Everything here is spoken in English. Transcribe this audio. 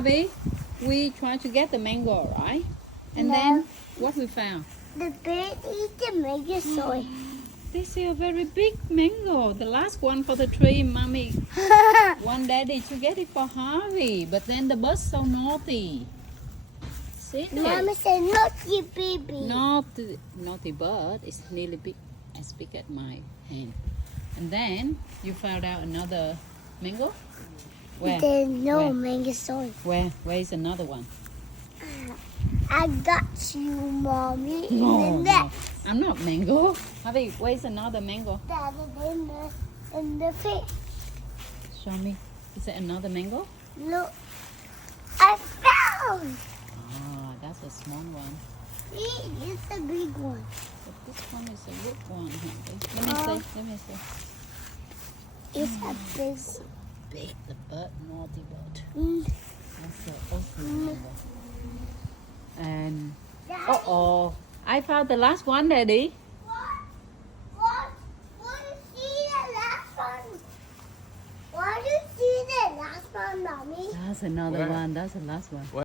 Harvey, we tried to get the mango, right? And No. then what we found? The bird eats the mango soy. This is a very big mango. The last one for the tree, mommy. Want daddy to get it for Harvey, but then the bird's so naughty. See Mama said, naughty baby. Naughty bird. It's nearly as big as my hand. And then you found out another mango. Where? There's no Where? mango soy. Where is another one? I got you, mommy. No, And no. that, I'm not mango. Harvey, where's another mango? that in the fish. Show me. Is it another mango? Look, I found. Ah, that's a small one. It's a big one. But this one is a good one, Harvey. Let me see. It's a big. Big, the bird, naughty bird. Mm. That's a awesome mango. And Daddy, oh, I found the last one, Daddy. what you see the last one? What you see the last one, mommy? That's another Where? one. That's the last one.